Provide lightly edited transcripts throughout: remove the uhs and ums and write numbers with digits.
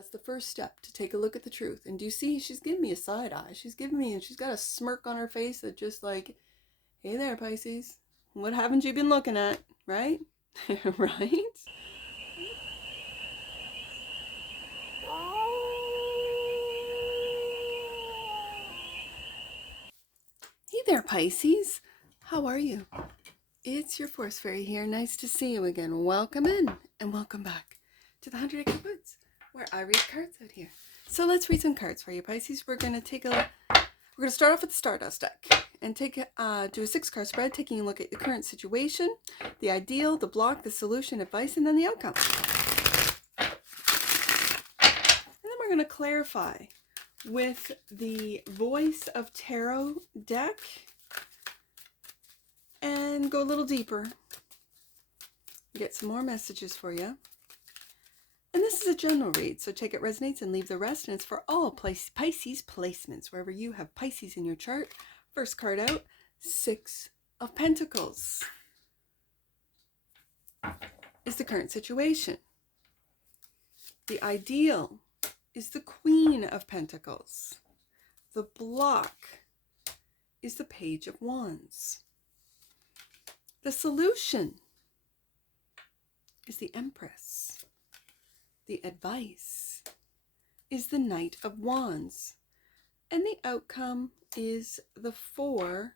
That's the first step, to take a look at the truth. And do you see, she's giving me a side eye. She's giving me, and she's got a smirk on her face that just like, hey there, Pisces. What haven't you been looking at, right? Right? Hey there, Pisces. How are you? It's your Force Fairy here. Nice to see you again. Welcome in and welcome back to the 100 Acre Woods, where I read cards out here. So let's read some cards for you, Pisces. We're going to start off with the Stardust deck and do a 6-card spread, taking a look at the current situation, the ideal, the block, the solution, advice, and then the outcome. And then we're going to clarify with the Voice of Tarot deck and go a little deeper. Get some more messages for you. And this is a general read, so take it resonates and leave the rest. And it's for all Pisces placements, wherever you have Pisces in your chart. First card out, 6 of Pentacles is the current situation. The ideal is the Queen of Pentacles. The block is the Page of Wands. The solution is the Empress. The advice is the Knight of Wands. And the outcome is the 4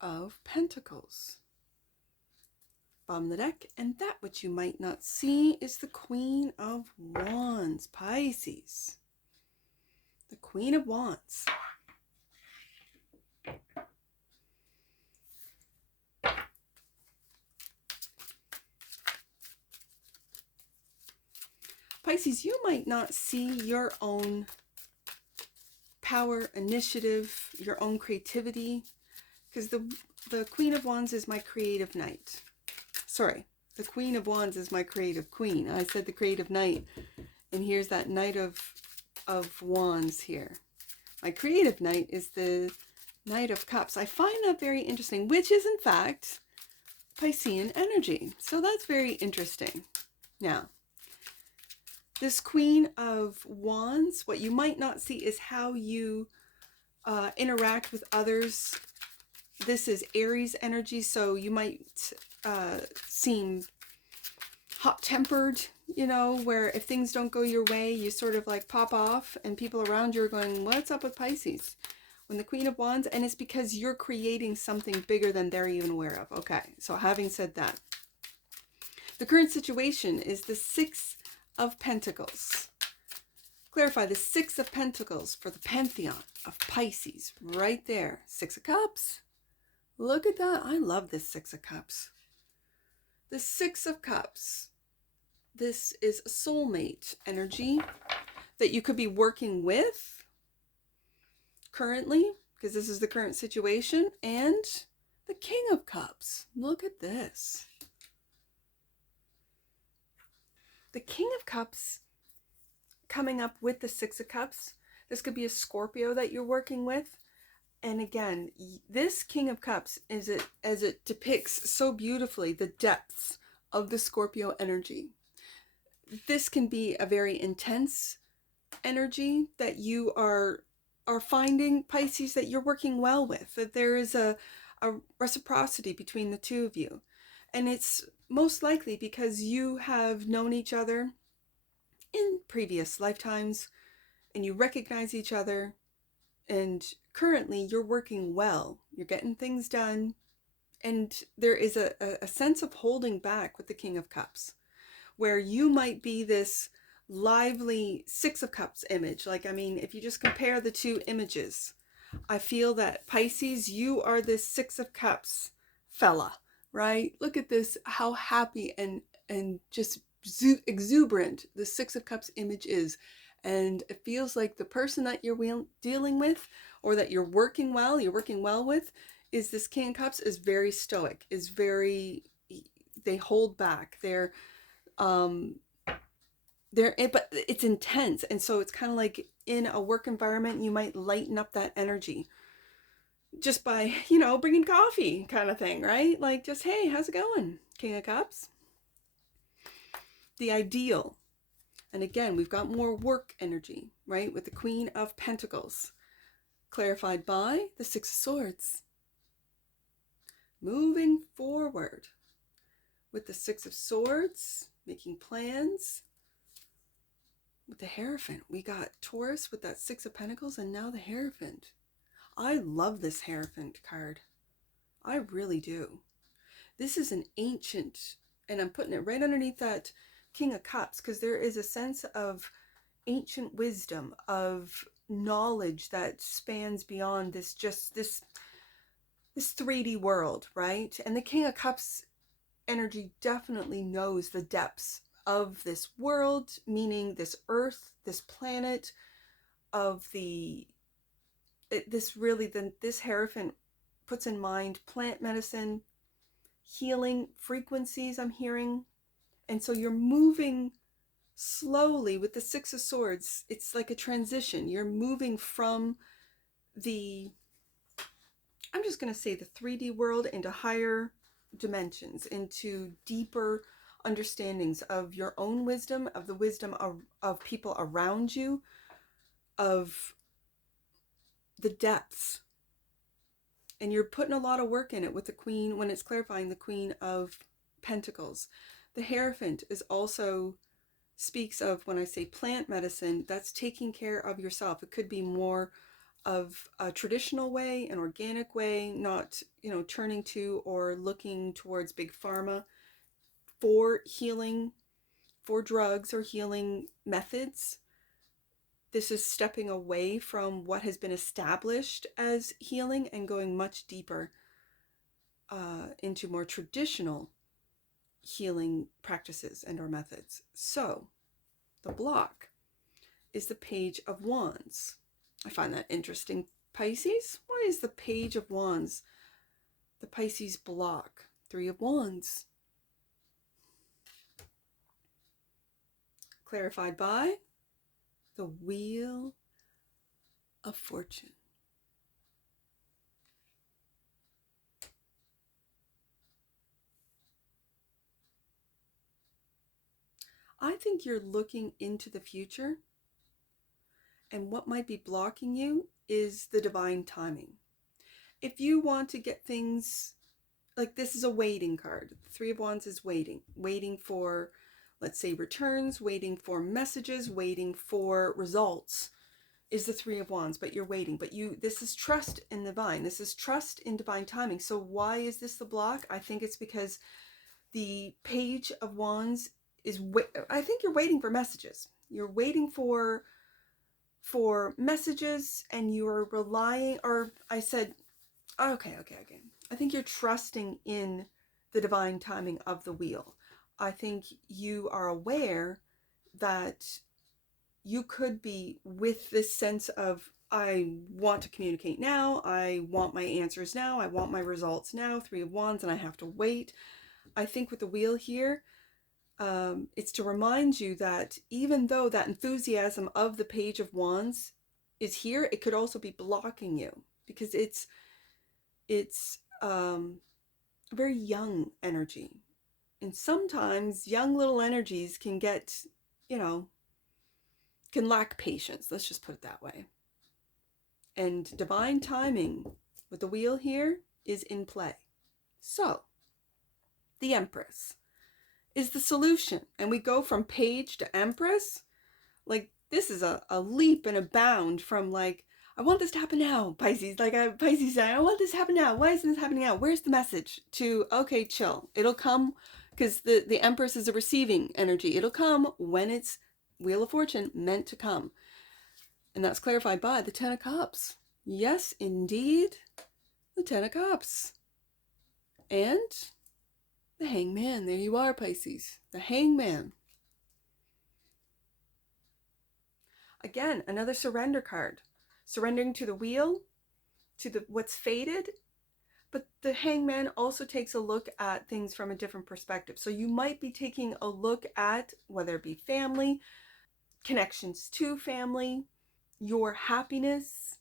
of Pentacles. Bottom of the deck, and that which you might not see is the Queen of Wands, Pisces. The Queen of Wands. Pisces, you might not see your own power, initiative, your own creativity, because the Queen of Wands is my creative knight. Sorry, the Queen of Wands is my creative queen. I said the creative knight, and here's that Knight of Wands here. My creative knight is the Knight of Cups. I find that very interesting, which is in fact Piscean energy. So that's very interesting. Now, this Queen of Wands, what you might not see is how you interact with others. This is Aries energy, so you might seem hot-tempered, you know, where if things don't go your way, you sort of like pop off, and people around you are going, what's up with Pisces? When the Queen of Wands, and it's because you're creating something bigger than they're even aware of. Okay, so having said that, the current situation is the 6 of Pentacles. Clarify the 6 of Pentacles for the pantheon of Pisces right there. 6 of Cups. Look at that. I love this 6 of Cups. The 6 of Cups. This is a soulmate energy that you could be working with currently, because this is the current situation. And the King of Cups. Look at this. The King of Cups coming up with the 6 of Cups. This could be a Scorpio that you're working with. And again, this King of Cups, as it depicts so beautifully the depths of the Scorpio energy. This can be a very intense energy that you are finding, Pisces, that you're working well with. That there is a reciprocity between the two of you. And it's most likely because you have known each other in previous lifetimes and you recognize each other, and currently you're working well. You're getting things done, and there is a sense of holding back with the King of Cups, where you might be this lively 6 of Cups image. Like, I mean, if you just compare the two images, I feel that Pisces, you are this 6 of Cups fella. Right? Look at this, how happy and just exuberant the 6 of Cups image is. And it feels like the person that you're dealing with, or that you're working well with, is this King of Cups is very stoic, is very, they hold back. But it's intense. And so it's kind of like in a work environment, you might lighten up that energy just by, you know, bringing coffee kind of thing, right? Like just, hey, how's it going, King of Cups? The ideal. And again, we've got more work energy, right? With the Queen of Pentacles, clarified by the Six of Swords. Moving forward with the Six of Swords, making plans. With the Hierophant, we got Taurus with that Six of Pentacles, and now the Hierophant. I love this Hierophant card. I really do. This is an ancient, and I'm putting it right underneath that King of Cups, because there is a sense of ancient wisdom, of knowledge that spans beyond this 3D world, right? And the King of Cups energy definitely knows the depths of this world, meaning this earth, this planet, of this Hierophant puts in mind plant medicine, healing frequencies, I'm hearing. And so you're moving slowly with the Six of Swords. It's like a transition. You're moving from I'm just going to say the 3D world into higher dimensions, into deeper understandings of your own wisdom, of the wisdom of people around you, of the depths. And you're putting a lot of work in it with the Queen, when it's clarifying the Queen of Pentacles. The Hierophant is also speaks of, when I say plant medicine, that's taking care of yourself. It could be more of a traditional way, an organic way, not, turning to or looking towards big pharma for healing, for drugs or healing methods. This is stepping away from what has been established as healing and going much deeper into more traditional healing practices and or methods. So the block is the Page of Wands. I find that interesting. Pisces, what is the Page of Wands? The Pisces block. Three of Wands. Clarified by the Wheel of Fortune. I think you're looking into the future, and what might be blocking you is the divine timing. If you want to get things, like, this is a waiting card. The Three of Wands is waiting for, let's say, returns, waiting for messages, waiting for results is the Three of Wands, but you're waiting. But this is trust in the divine. This is trust in divine timing. So why is this the block? I think it's because the Page of Wands is, I think you're waiting for messages. You're waiting for messages, and you're relying, or I said, okay. I think you're trusting in the divine timing of the wheel. I think you are aware that you could be with this sense of, I want to communicate now, I want my answers now, I want my results now, Three of Wands, and I have to wait. I think with the wheel here, it's to remind you that even though that enthusiasm of the Page of Wands is here, it could also be blocking you, because it's a very young energy. And sometimes young little energies can get, can lack patience. Let's just put it that way. And divine timing with the wheel here is in play. So the Empress is the solution. And we go from Page to Empress. Like, this is a leap and a bound from, like, I want this to happen now, Pisces. Like, Pisces saying, I want this to happen now. Why isn't this happening now? Where's the message? To, okay, chill. It'll come, because the Empress is a receiving energy. It'll come when it's Wheel of Fortune meant to come. And that's clarified by the Ten of Cups. Yes, indeed. The Ten of Cups. And the Hangman. There you are, Pisces. The Hangman. Again, another surrender card. Surrendering to the wheel, to what's fated. But the Hangman also takes a look at things from a different perspective. So you might be taking a look at, whether it be family, connections to family, your happiness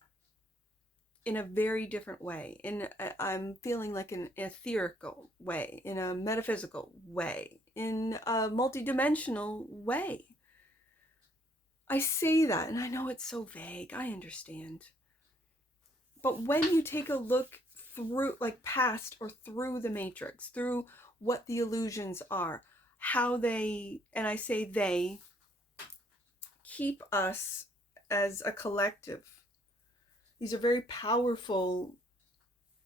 in a very different way. I'm feeling like an etherical way, in a metaphysical way, in a multidimensional way. I say that, and I know it's so vague, I understand. But when you take a look through, like past or through the matrix, through what the illusions are, how they, and I say they, keep us as a collective. These are very powerful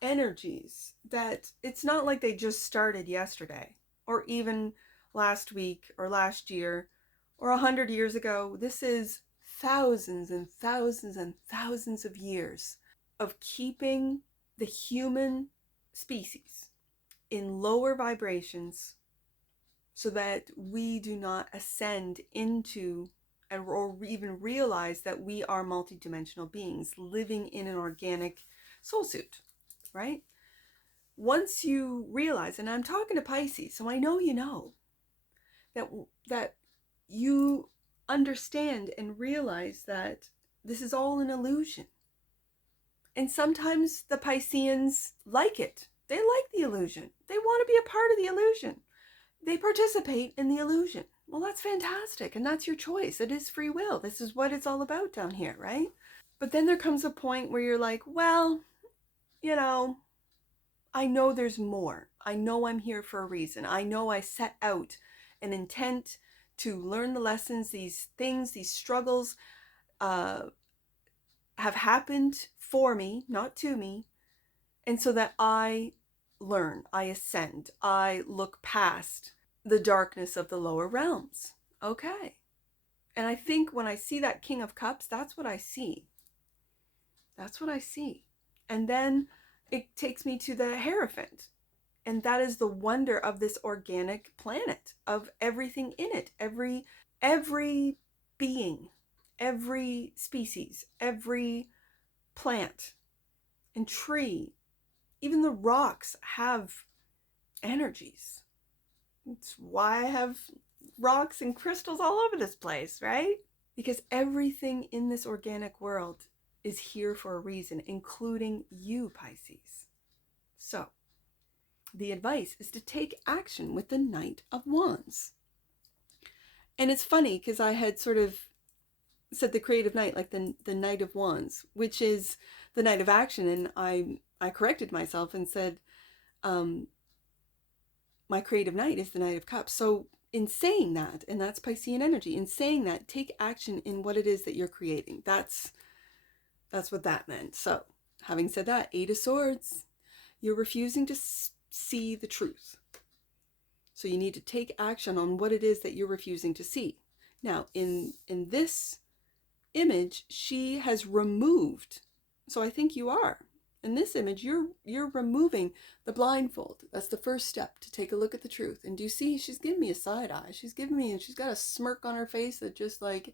energies that it's not like they just started yesterday or even last week or last year or 100 years ago. This is thousands and thousands and thousands of years of keeping the human species in lower vibrations so that we do not ascend into or even realize that we are multidimensional beings living in an organic soul suit, right? Once you realize, and I'm talking to Pisces, so I know you know, that you understand and realize that this is all an illusion. And sometimes the Pisceans like it. They like the illusion. They want to be a part of the illusion. They participate in the illusion. Well, that's fantastic, and that's your choice. It is free will. This is what it's all about down here, right? But then there comes a point where you're like, well, you know, I know there's more. I know I'm here for a reason. I know I set out an intent to learn the lessons. These things, these struggles have happened for me, not to me. And so that I learn, I ascend, I look past the darkness of the lower realms. Okay. And I think when I see that King of Cups, that's what I see. That's what I see. And then it takes me to the Hierophant. And that is the wonder of this organic planet, of everything in it. Every being, every species, every plant and tree, even the rocks have energies. It's why I have rocks and crystals all over this place, right? Because everything in this organic world is here for a reason, including you, Pisces. So, the advice is to take action with the Knight of Wands. And it's funny because I had sort of said the creative knight, like the Knight of Wands, which is the Knight of Action. And I corrected myself and said, my creative knight is the Knight of Cups. So in saying that, and that's Piscean energy, in saying that, take action in what it is that you're creating. That's what that meant. So having said that, Eight of Swords, you're refusing to see the truth. So you need to take action on what it is that you're refusing to see. Now, in this image, she has removed, so I think you are. In this image, you're removing the blindfold. That's the first step, to take a look at the truth. And do you see, she's giving me a side eye. She's giving me, and she's got a smirk on her face that just like,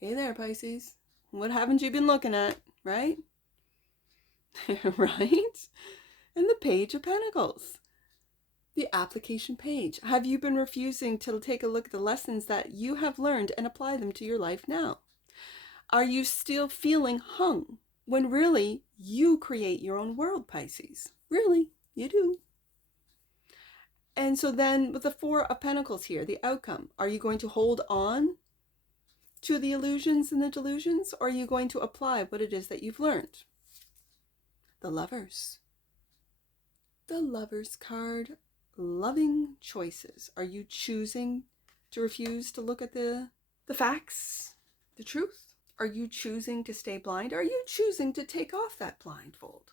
hey there, Pisces. What haven't you been looking at, right? Right? And the Page of Pentacles. The application page. Have you been refusing to take a look at the lessons that you have learned and apply them to your life now? Are you still feeling hung when really you create your own world, Pisces? Really, you do. And so then with the Four of Pentacles here, the outcome, are you going to hold on to the illusions and the delusions, or are you going to apply what it is that you've learned? The Lovers. The Lovers card. Loving choices. Are you choosing to refuse to look at the facts, the truth? Are you choosing to stay blind? Are you choosing to take off that blindfold?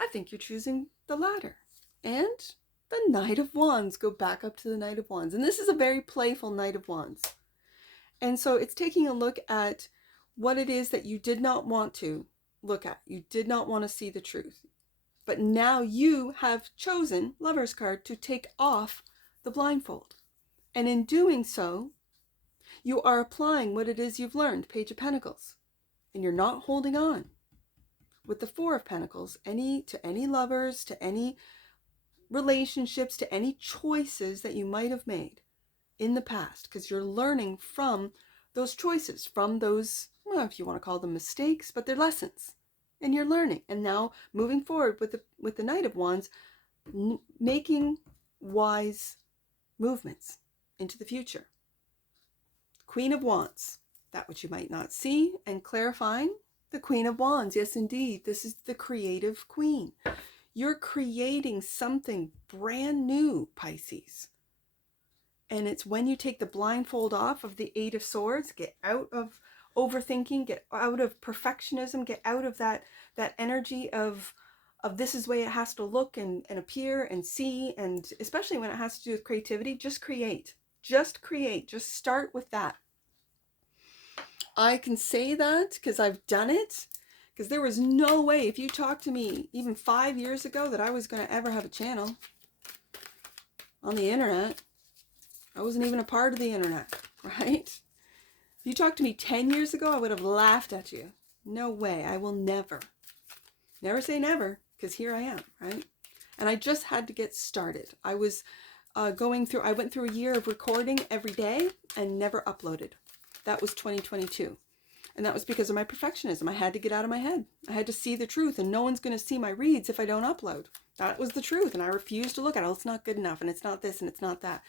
I think you're choosing the latter. And the Knight of Wands. Go back up to the Knight of Wands. And this is a very playful Knight of Wands. And so it's taking a look at what it is that you did not want to look at. You did not want to see the truth. But now you have chosen, Lover's card, to take off the blindfold. And in doing so, you are applying what it is you've learned, Page of Pentacles. And you're not holding on. With the Four of Pentacles, to any lovers, to any relationships, to any choices that you might have made in the past. Because you're learning from those choices, from those, well, if you want to call them mistakes, but they're lessons. And you're learning. And now moving forward with the Knight of Wands, making wise movements into the future. Queen of Wands. that which you might not see, and clarifying the Queen of Wands. Yes, indeed, this is the creative queen. You're creating something brand new, Pisces. And it's when you take the blindfold off of the Eight of Swords, get out of overthinking, get out of perfectionism, get out of that energy of this is the way it has to look and appear and see, and especially when it has to do with creativity, just create. Just create. Just start with that. I can say that because I've done it, because there was no way, if you talked to me even 5 years ago, that I was going to ever have a channel on the internet. I wasn't even a part of the internet, right? If you talked to me 10 years ago, I would have laughed at you. No way. I will never. Never say never, because here I am, right? And I just had to get started. I was I went through a year of recording every day and never uploaded. That was 2022. And that was because of my perfectionism. I had to get out of my head. I had to see the truth, and no one's going to see my reads if I don't upload. That was the truth, and I refused to look at it. Oh, it's not good enough, and it's not this, and it's not that.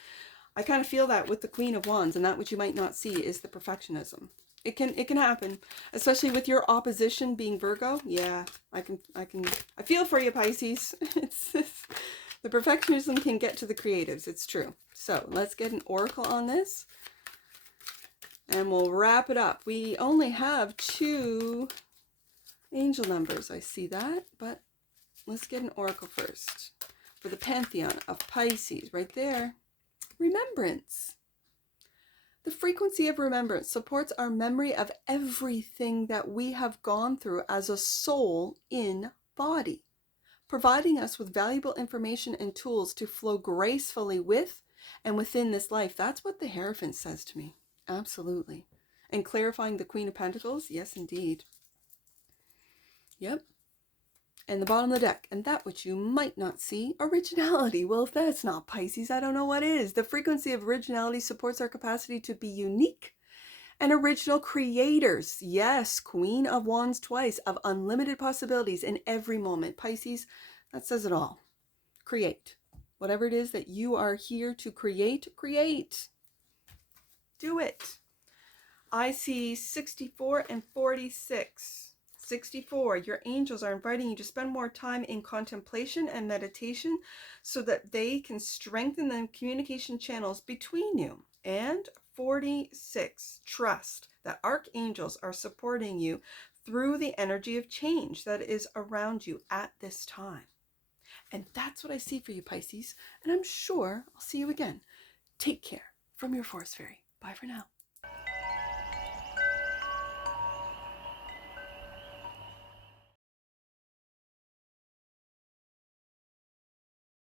I kind of feel that with the Queen of Wands, and that which you might not see is the perfectionism. It can happen, especially with your opposition being Virgo. Yeah, I feel for you, Pisces. The perfectionism can get to the creatives. It's true. So let's get an oracle on this, and we'll wrap it up. We only have 2 angel numbers. I see that, but let's get an oracle first for the pantheon of Pisces. Right there. Remembrance. The frequency of remembrance supports our memory of everything that we have gone through as a soul in body, providing us with valuable information and tools to flow gracefully with and within this life. That's what the Hierophant says to me. Absolutely. And clarifying the Queen of Pentacles. Yes, indeed. Yep. And the bottom of the deck, and that which you might not see, originality. Well, if that's not Pisces, I don't know what is. The frequency of originality supports our capacity to be unique and original creators. Yes, Queen of Wands twice, of unlimited possibilities in every moment. Pisces, that says it all. Create. Whatever it is that you are here to create, create. Do it. I see 64 and 46. 64, your angels are inviting you to spend more time in contemplation and meditation so that they can strengthen the communication channels between you. And 46, trust that archangels are supporting you through the energy of change that is around you at this time. And that's what I see for you, Pisces. And I'm sure I'll see you again. Take care from your Forest Fairy. Bye for now.